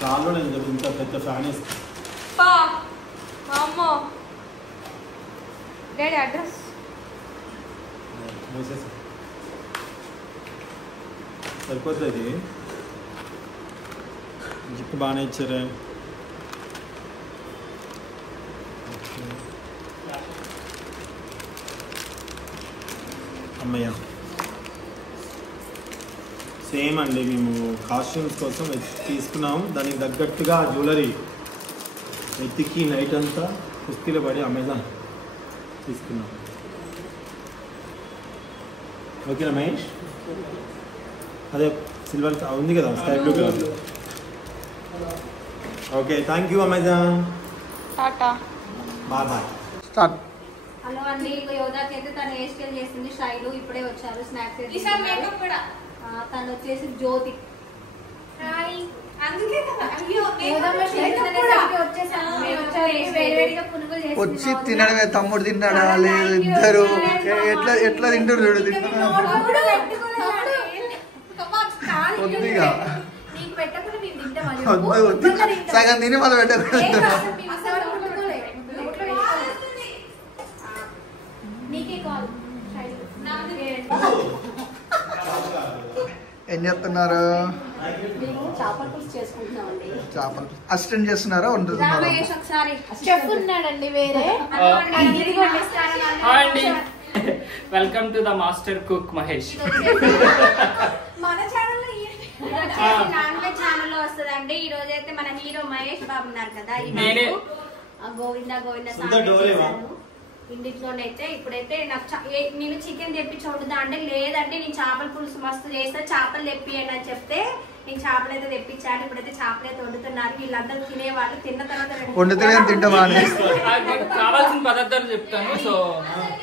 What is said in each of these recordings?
చాలా నేను ఇంత పెద్ద ఫ్యాన్ వేస్తాను. డాడీ అడ్రస్ సరిపోతుంది. గిఫ్ట్ బాగానే ఇచ్చారే. అమ్మయ్య సేమ్ అండి. మేము కాస్ట్యూమ్స్ కోసం తీసుకున్నాము. దానికి తగ్గట్టుగా జ్యువెలరీ వెతికి నైట్ అంతా కుస్తీలో పడి అమెజాన్ తీసుకున్నాం. ఓకేనా మహేష్? అదే సిల్వర్ ఉంది కదా, sky blue colour. Okay, thank you Amazon. Tata bye bye. Start. Hello అండి, ఇప్పుడు యోధాకి అయితే తను హెయిర్ స్టైల్ చేసింది. శైలు ఇప్పుడే వచ్చారు స్నాక్స్. తను వచ్చేసి జ్యోతి. వచ్చి తినడమే. తమ్ముడు తిన్నాడా లేదు, ఇద్దరు ఎట్లా ఎట్లా తింటారు చూడు. కొద్దిగా వద్దు సగం తిని మళ్ళీ పెట్టారు. ఏం చేస్తున్నారు? చేపల పులుసు చేసుకుంటున్నామండి. చేపల అసిస్టెంట్ చేస్తున్నారా, వండుతున్నారా? చెఫ్ ఉన్నాడండి వేరే. Welcome to the master cook Mahesh. మన ఛానల్ నాన్ వెజ్ ఛానల్ లో వస్తుందండి. ఈ రోజు అయితే మన హీరో మహేష్ బాబు ఉన్నారు కదా, గోవిందా గోవిందా ఇంటిలోనైతే ఇప్పుడైతే నాకు నేను చికెన్ తెప్పించి వండుదా అంటే లేదంటే నేను చేపల పులుసు మస్తు చేస్తా, చేపలు తెప్పియండి అని చెప్తే నేను చేపలు అయితే తెప్పించాను. ఇప్పుడైతే చేపలు అయితే వండుతున్నారు. వీళ్ళందరూ తినేవాళ్ళు తిన్న తర్వాత కావాల్సిన పదార్థాలు చెప్తాను. సో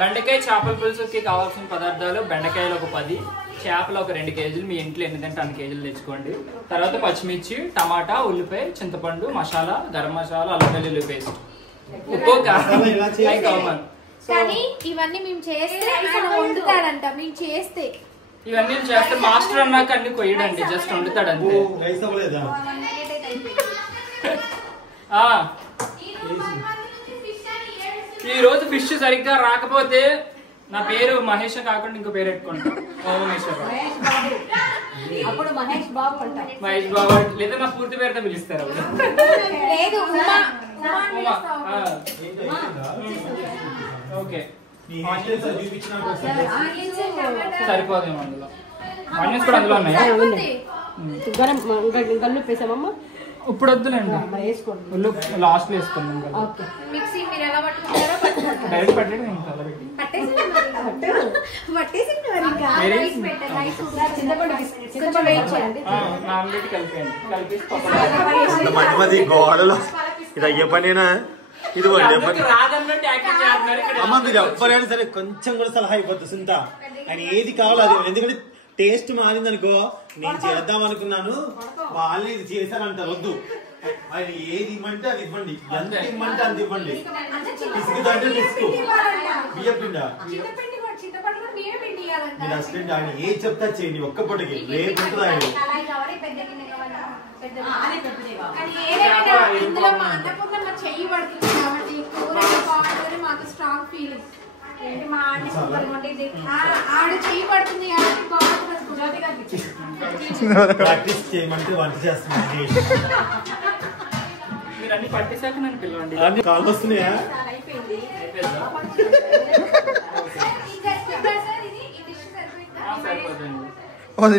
బెండకాయ చేపల పులుసుకి కావాల్సిన పదార్థాలు: బెండకాయలు ఒక 10, చేపలు ఒక 2 కేజీలు, మీ ఇంట్లో ఎన్ని తింటే అన్ని కేజీలు తెచ్చుకోండి. తర్వాత పచ్చిమిర్చి, టమాటా, ఉల్లిపాయ, చింతపండు, మసాలా, గరం మసాలా, అల్లం వెల్లుల్లి పేస్ట్, ఉప్పు, కారం. కానీ ఇవన్నీ మేము చేస్తే ఆయన వండుతాడంట. మేము చేస్తే ఇవన్నీ చేస్తే మాస్టర్ అన్నాక అన్ని కొయ్యడండి, జస్ట్ వండుతాడు అంతే. ఈ రోజు ఫిష్ సరిగ్గా రాకపోతే నా పేరు మహేష్ కాకుండా ఇంకో పేరు పెట్టుకుంటా, అప్పుడు మహేష్ బాబు అంటారు. మహేష్ బాబు లేదా నా పూర్తి పేరుతో పిలుస్తారు. ఓకే, సరిపోదేమో అందులో. ఆనియన్స్ కూడా అందులో ఉన్నాయా? గల్లు వేసామమ్మా. ఇప్పుడు వద్దులేండి, లాస్ట్ లో వేసుకుందాం. మిక్సీ మీరు ఎలా పట్టుకుంటారో డైరెక్ట్ పట్టేది నేను కలబెట్టి నానబెట్టి కలిపేయండి. గోడలో ఇది అయ్యే పనేనా? ఇది అమ్మ మీరు ఎవ్వరైనా సరే కొంచెం కూడా సలహా అయిపోద్ది సుంత. ఆయన ఏది కావాలో అది, ఎందుకంటే టేస్ట్ మారింది అనుకో, నేను చేద్దాం అనుకున్నాను వాళ్ళు ఇది చేశారంటారు. వద్దు, ఆయన ఏది ఇవ్వమంటే అది ఇవ్వండి, ఎంత ఇవ్వమంటే అంత ఇవ్వండి. పిసుకుదంటే పిసుకు, బియ్యం పిండా మీరు అసిస్టెంట్. ఆయన ఏది చెప్తా చేయండి, ఒక్క పూటకి రేపు ఉంటుంది ఆయన. ఇందులో మా అన్నపూర్ణమ్మ చెయ్యి పడుతుంది కాబట్టి కూర బాగుంటుంది. మాకు స్ట్రాంగ్ ఫీలింగ్. ఆడ చెయ్యి పడుతుంది కాబట్టి బాగుంటుంది. ప్రాక్టీస్ చేయమంటే వంట చేస్తున్నాను. మీరు అన్ని పట్టేశాక నన్ను పిలవండి. అన్ని కాళ్ళు వస్తున్నాయా?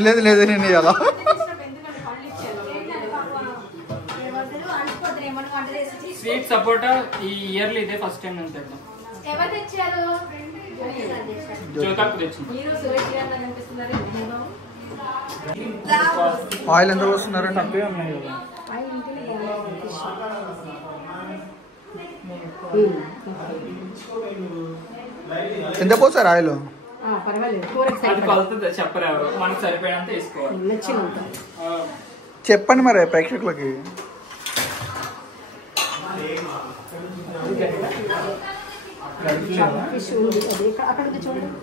లేదు లేదు, నేను ఇలా స్వీట్ సపోటా ఈ ఇయర్లీ ఇదే ఫస్ట్ టైం నేను తెద్దాం. ఎవరు తెచ్చారు? జ్యోతాకు తెచ్చింది. ఆయిల్ ఎంత వస్తున్నారండి? తక్కువే ఉన్నాయి కదా. ఎంత పోసారు ఆయిల్? అది కొలుతుంది చెప్పరు ఎవరు, మనకు సరిపోయినంత వేసుకోవాలి. చెప్పండి మరి ప్రేక్షకులకి. అక్కడ చూడండి.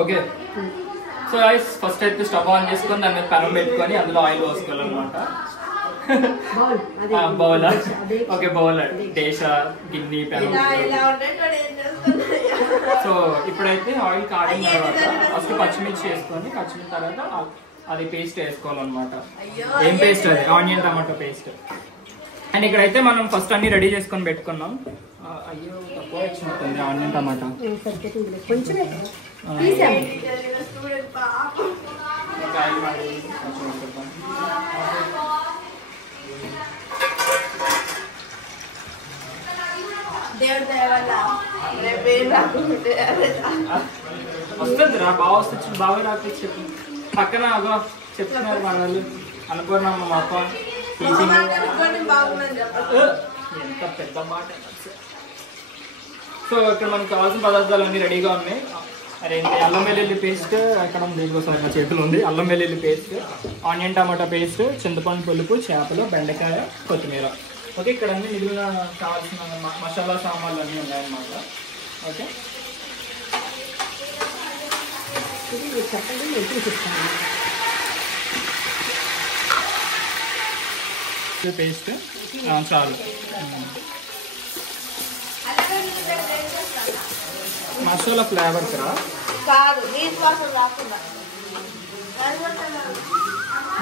ఓకే సో ఫస్ట్ అయితే స్టవ్ ఆన్ చేసుకొని దాని మీద పెనం పెట్టుకొని అందులో ఆయిల్ పోసుకోవాలన్నమాట. బౌల్ ఓకే బౌల్ డేషా గిన్నె పెనం. సో ఇప్పుడైతే ఆయిల్ కాగిన తర్వాత ఫస్ట్ పచ్చిమిర్చి వేసుకొని పచ్చిమిర్చి తర్వాత అది పేస్ట్ వేసుకోవాలన్నమాట. ఏం పేస్ట్ అది? Onion tomato paste. అండ్ ఇక్కడైతే మనం ఫస్ట్ అన్ని రెడీ చేసుకొని పెట్టుకున్నాం. అయ్యో తక్కువ వచ్చినట్టుంది ఆనియన్ టమాటా. వస్తుంది రా బాగా వస్తుంది బాగా రాత్రి చెప్పు పక్కన చెప్తున్నారు మన వాళ్ళు అనుకున్నాము మాకు ఎంత పెద్ద మాట. సో ఇక్కడ మనకు కావాల్సిన పదార్థాలు అన్నీ రెడీగా ఉన్నాయి. అదేంటి అల్లం వెల్లుల్లి పేస్ట్ ఎక్కడ ఉంది? సార్ నా చేతిలో ఉంది. అల్లం వెల్లుల్లి పేస్ట్, ఆనియన్ టమాటా పేస్ట్, చింతపండు పులుపు, చేపలు, బెండకాయ, కొత్తిమీర. ఓకే ఇక్కడ అన్ని మిగిలిన కావాల్సిన మసాలా సామాన్లు అన్నీ ఉన్నాయన్నమాట. ఓకే పేస్ట్ చాలు. మసాలా ఫ్లేవర్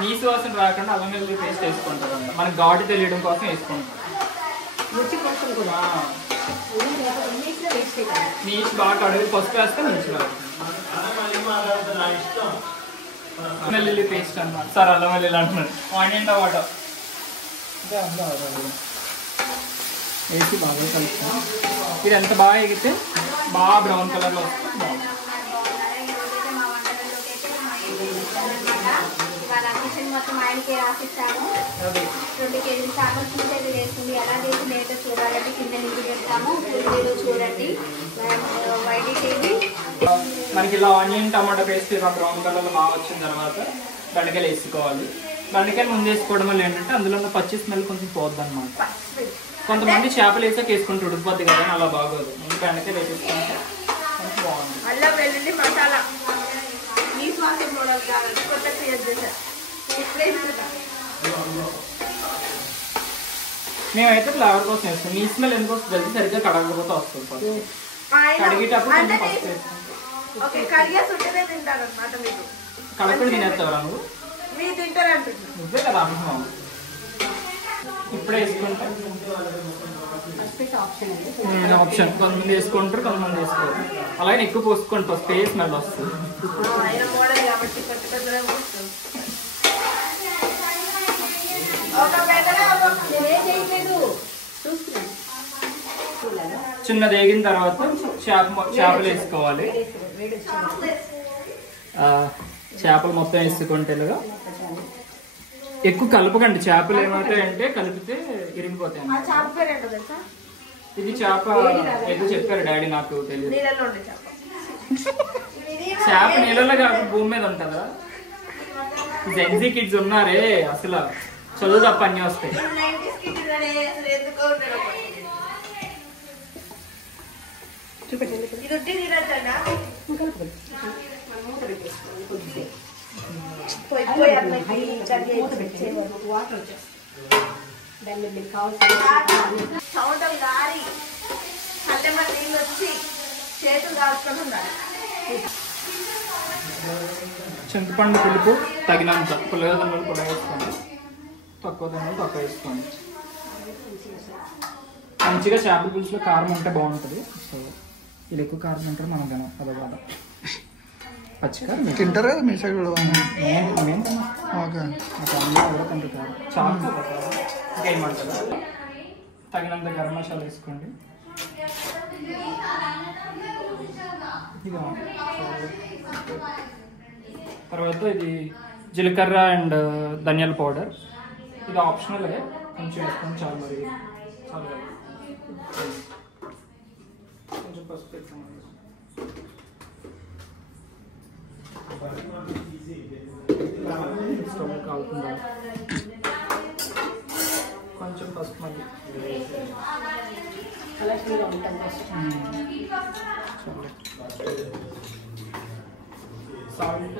నీసు వాసన రాకుండా అల్లం వెల్లుల్లి పేస్ట్ వేసుకుంటారు. మనకు ఘాటు తెలియడం కోసం వేసుకుంటాం. నీచు బాగా కడుగు పసుపు వేస్తే నీచు రాదు. వెల్లుల్లి పేస్ట్ అన్నమాట. సార్ అల్లం వెల్లుల్లి అంటున్నారు. ఆనియన్ టమాటో వేసి బాగా కలుపుతాం. ఇది ఎంత బాగా ఎగితే బాగా బ్రౌన్ కలర్లో వస్తుంది. బాగుంది. మొత్తం ఆయనకి రాసిస్తాము. 20 కేజీలు కావాల్సింది అది వేస్తుంది. ఎలా చేసింది అయితే చూడాలంటే కింద నుంచి పెడతాము. వీడియో చూడండి. వైడి టీవీ మనకి ఇలా ఆనియన్ టమాటా పేస్ట్ ఇలా బ్రౌన్ కలర్లో బాగా వచ్చిన తర్వాత బెండకాయలు వేసుకోవాలి. బెండకాయలు ముందు వేసుకోవడం వల్ల ఏంటంటే అందులో ఉన్న పచ్చి స్మెల్ కొంచెం పోద్ది అనమాట. కొంతమంది చేపలు వేసాక వేసుకుంటూ ఉడికిపోద్ది కదా, అలా బాగోదు. ముందు బెండకాయలు వేసేసుకుంటే కొంచెం బాగుంది. అల్లం వెల్లుల్లి మసాలా ఈ స్వాసం మోడల్ కావాలి. కొత్త క్రియేట్ చేశారు. మేమైతే ఫ్లేవర్ కోసం వేస్తాం. నీ స్మెల్ ఎందుకు వస్తుంది తెలిసి సరిగ్గా కడగకపోతే వస్తుంది. కడిగేటప్పుడు కొంచెం పసుపు వేస్తాం. కడగకుండా తినేస్తావరా నువ్వు? నువ్వే కదా అనుకున్నావు. ఇప్పుడే వేసుకుంటా ఆప్షన్. కొంతమంది వేసుకుంటారు, కొంతమంది వేసుకోరు. అలాగే ఎక్కువ పోసుకోండి, ఫస్ట్ స్మెల్ వస్తుంది. చిన్నది వేగిన తర్వాత చేపలు వేసుకోవాలి. చేపలు మొత్తం వేసుకుంటే ఎక్కువ కలపకండి. చేపలు ఏమవుతాయంటే కలిపితే ఇరిగిపోతాయి. ఇది చేప ఏదో చెప్పారు డాడీ, నాకు తెలియదు. చేప నీళ్ళలో కాదు భూమి మీద ఉంటుందా? జెన్జీ కిడ్స్ ఉన్నారే, అసలు చదువు తప్ప అన్నీ వస్తాయి. చింతపండు పులుపు తగినంత, పుల్లగా దన్నలు పుల్ల వేసుకోండి, తక్కువ దన్నలు తక్కువ వేసుకోండి. మంచిగా చేపల పులుసులో కారం ఉంటే బాగుంటుంది. సో ఇది ఎక్కువ కారం ఉంటారు మనం తినం అదే బాధ. పచ్చికారం తింటారా మీ సైడ్ కూడా? ఓకే ఎవరో తింటారు. చాలా ఇంకేమంటారు. తగినంత గరం మసాలా వేసుకోండి. తర్వాత ఇది జీలకర్ర అండ్ ధనియాల పౌడర్, ఇది ఆప్షనల్, కొంచెం వేసుకొని చాలు. మరి చాలు కొంచెం పసుపు వేసుకోండి. స్టవ్ కాలుతుందా? కొంచెం పసుపు మళ్ళీ సాల్ట్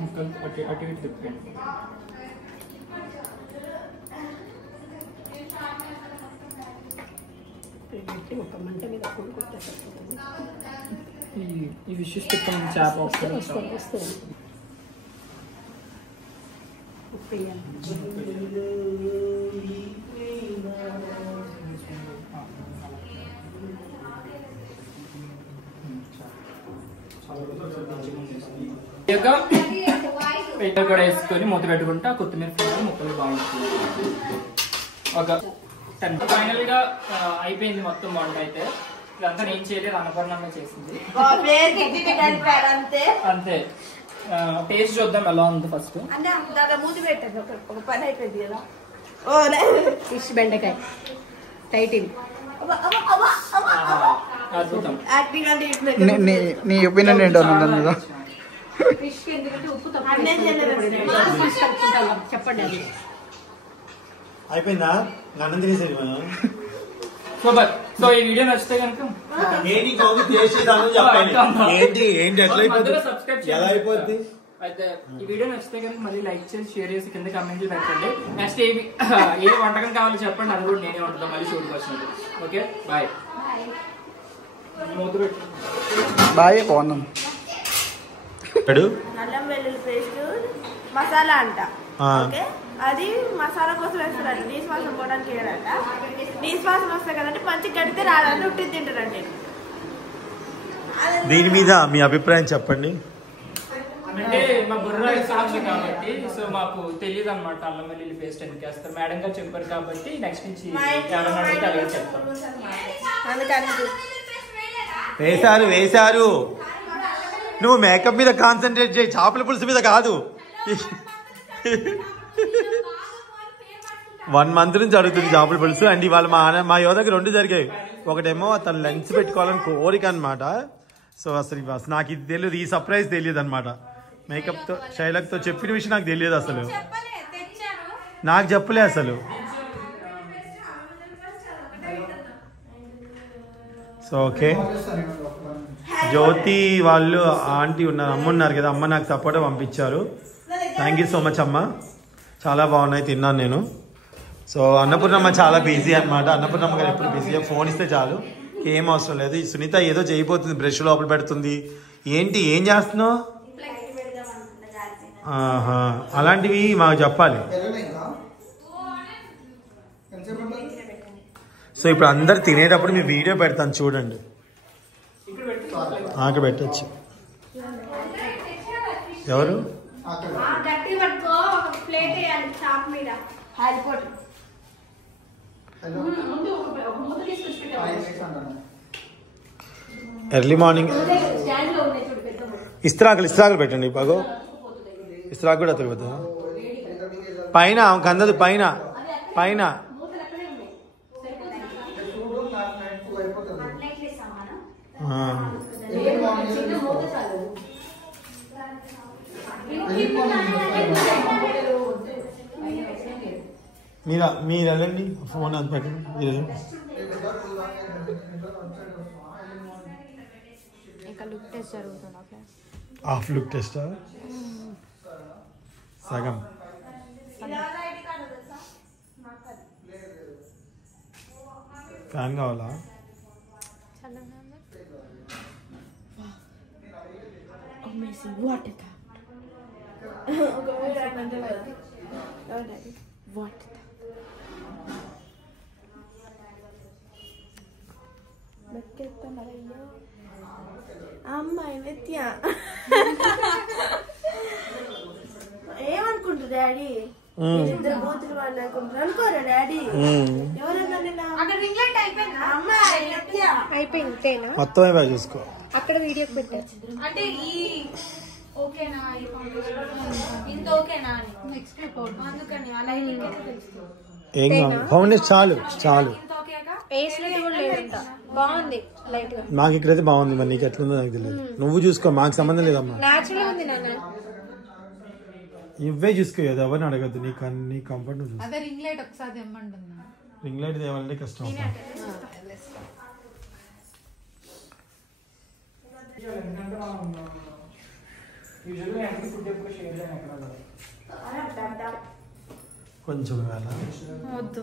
ముక్కలు అటు ఇటు తిప్పండి. ఈ విషయం తిప్పం చేప వస్తుంది. పెద్ద కూడా వేసుకొని మూత పెట్టుకుంటా కొత్తిమీర ఫ్లేవర్ ముక్కలు బాగుంటుంది. ఒక 10 ఫైనల్ గా అయిపోయింది మొత్తం వంట అయితే. ఇదంతా నేను చేయలేదు, అన్నపూర్ణమ్మ చేసింది. అంతే. టేస్ట్ చూద్దాం ఎలా ఉంది ఫస్ట్. మూతి పెట్టండి, ఒక పని అయిపోయింది కదా. ఫిష్ బెండకాయ టైటిల్. అద్భుతం. నీ ఒపీనియన్ ఏంటో ఫిష్ ఎందుకంటే ఉప్పు తక్కువ చెప్పండి. అది అయిపోయిందా? అన్నం తినేసేది మనం. సూపర్. సో ఈ వీడియో నచ్చితే కనుక ఎలా అయిపోద్ది? అయితే ఈ వీడియో నచ్చితే కనుక మళ్ళీ లైక్ చేసి షేర్ చేసి కింద కమెంట్లు పెట్టండి. నెక్స్ట్ ఏ వంటకం కావాలో చెప్పండి, అది కూడా నేనే వండుతా మళ్ళీ షూట్కి వచ్చినట్టు. Okay bye. బాయ్. బాగున్నాం. అల్లం వెల్లుల్లి పేస్ట్ మసాలా అంట. ఓకే, అది మసాలా కోసం వేస్తారంట. నీసు వాసన పోవడానికి వేయరంట. నీసు వాసన వస్తాయి కదంటే మంచి గడితే రాదని ఉట్టి తింటారండి. దీని మీద మీ అభిప్రాయం చెప్పండి. అంటే మా బుర్ర సాక్షి కాబట్టి సో మాకు తెలియదు అనమాట అల్లం వెల్లుల్లి పేస్ట్ ఎందుకు వేస్తారు. మేడం గారు చెప్పారు కాబట్టి నెక్స్ట్ నుంచి ఎవరైనా అడిగితే అలాగే చెప్తాం. వేశారు. నువ్వు మేకప్ మీద కాన్సన్ట్రేట్ చేయి, చేపల పులుసు మీద కాదు. 1 month నుంచి అడుగుతుంది చేపల పులుసు. అండ్ ఇవాళ మా యోధకి 2 జరిగాయి. ఒకటేమో తను లంచ్ పెట్టుకోవాలని కోరిక అనమాట. సో అసలు నాకు ఇది తెలియదు, ఈ సర్ప్రైజ్ తెలియదు అనమాట. మేకప్తో శైలక్తో చెప్పిన విషయం నాకు తెలియదు అసలు. నాకు చెప్పలే అసలు. సో ఓకే, జ్యోతి వాళ్ళు ఆంటీ ఉన్నారు, అమ్మ ఉన్నారు కదా, అమ్మ నాకు సపోర్ట్ పంపించారు. థ్యాంక్ యూ సో మచ్ అమ్మ. చాలా బాగున్నాయి, తిన్నాను నేను. సో అన్నపూర్ణమ్మ చాలా బిజీ అనమాట. అన్నపూర్ణమ్మ గారు ఎప్పుడు బిజీ, ఫోన్ ఇస్తే చాలు, ఏం అవసరం లేదు. ఈ సునీత ఏదో చేయబోతుంది, బ్రష్ లోపల పెడుతుంది. ఏంటి ఏం చేస్తున్నావు? అలాంటివి మాకు చెప్పాలి. సో ఇప్పుడు అందరు తినేటప్పుడు మీ వీడియో పెడతాను చూడండి. ఆక పెట్టచ్చు. ఎవరు? ఎర్లీ మార్నింగ్ ఇస్త్రాకులు పెట్టండి. బాగో ఇస్త్రాకు కూడా తిరుగుతుంది పైన, కందదు పైన. మీరు వెళ్ళండి, ఫోన్ అది పెట్టండి. మీరు హాఫ్ లుక్ టెస్టా? సగం. ఫ్యాన్ కావాలా? అమ్మాయి నిత్య ఏమనుకుంటారు డాడీ? ఇద్దరు బూతులు వాళ్ళు అనుకుంటారు అనుకోరా డాడీ? ఎవరన్నా అయిపోయింది మొత్తం చూసుకో. అక్కడ వీడియో పెట్టచ్చు. అంటే ఈ ఓకేనా, ఇంత ఓకేనా అని నెక్స్ట్ అందుకని అలా తెలుస్తుంది. ఏం కావాలి ఫౌండేషన్ చాలు చాలు. బాగుంది లైట్ గా. మాకు ఇక్కడైతే బాగుంది, మరి నీకు ఎట్లుందో నాకు తెలియదు. నువ్వు చూసుకో, మాకు సంబంధం లేదమ్మా. నేచురల్ ఉంది నాన్న. ఇవే చూసుకో, ఏదో ఎవరిని అడగద్దు. నీ కంఫర్ట్ నువ్వు చూసుకో. అదే రింగ్ లైట్ ఒకసారి తెమ్మంటున్నా. రింగ్ లైట్ తేవాలంటే కష్టం. కొంచెం వేళ వద్దు,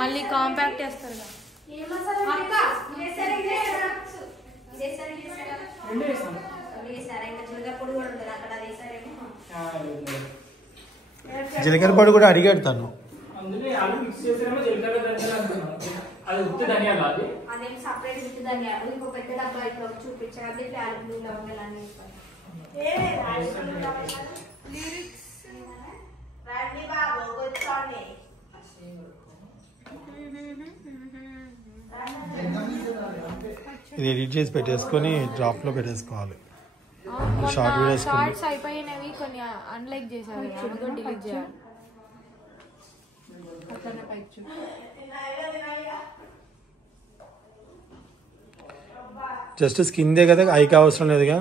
మళ్ళీ కాంపాక్ట్ చేస్తారు. జీలకర్ర పొడి కూడా అడిగాడు తను. అదేం సపరేట్ విత్ ధనియాలు, ఇంకో పెద్ద డబ్బా ఇప్పుడు చూపించాలి. ఇది ఎడిట్ చేసి పెట్టేసుకొని డ్రాప్ లో పెట్టేసుకోవాలి. షార్ట్ వీడియోస్ షార్ట్స్ అయిపోయినవి కొన్ని అన్లైక్ చేశారు, డిలీట్ చేయాలి. జస్ట్ స్కిన్ దే కదా, ఐకి అవసరం లేదుగా.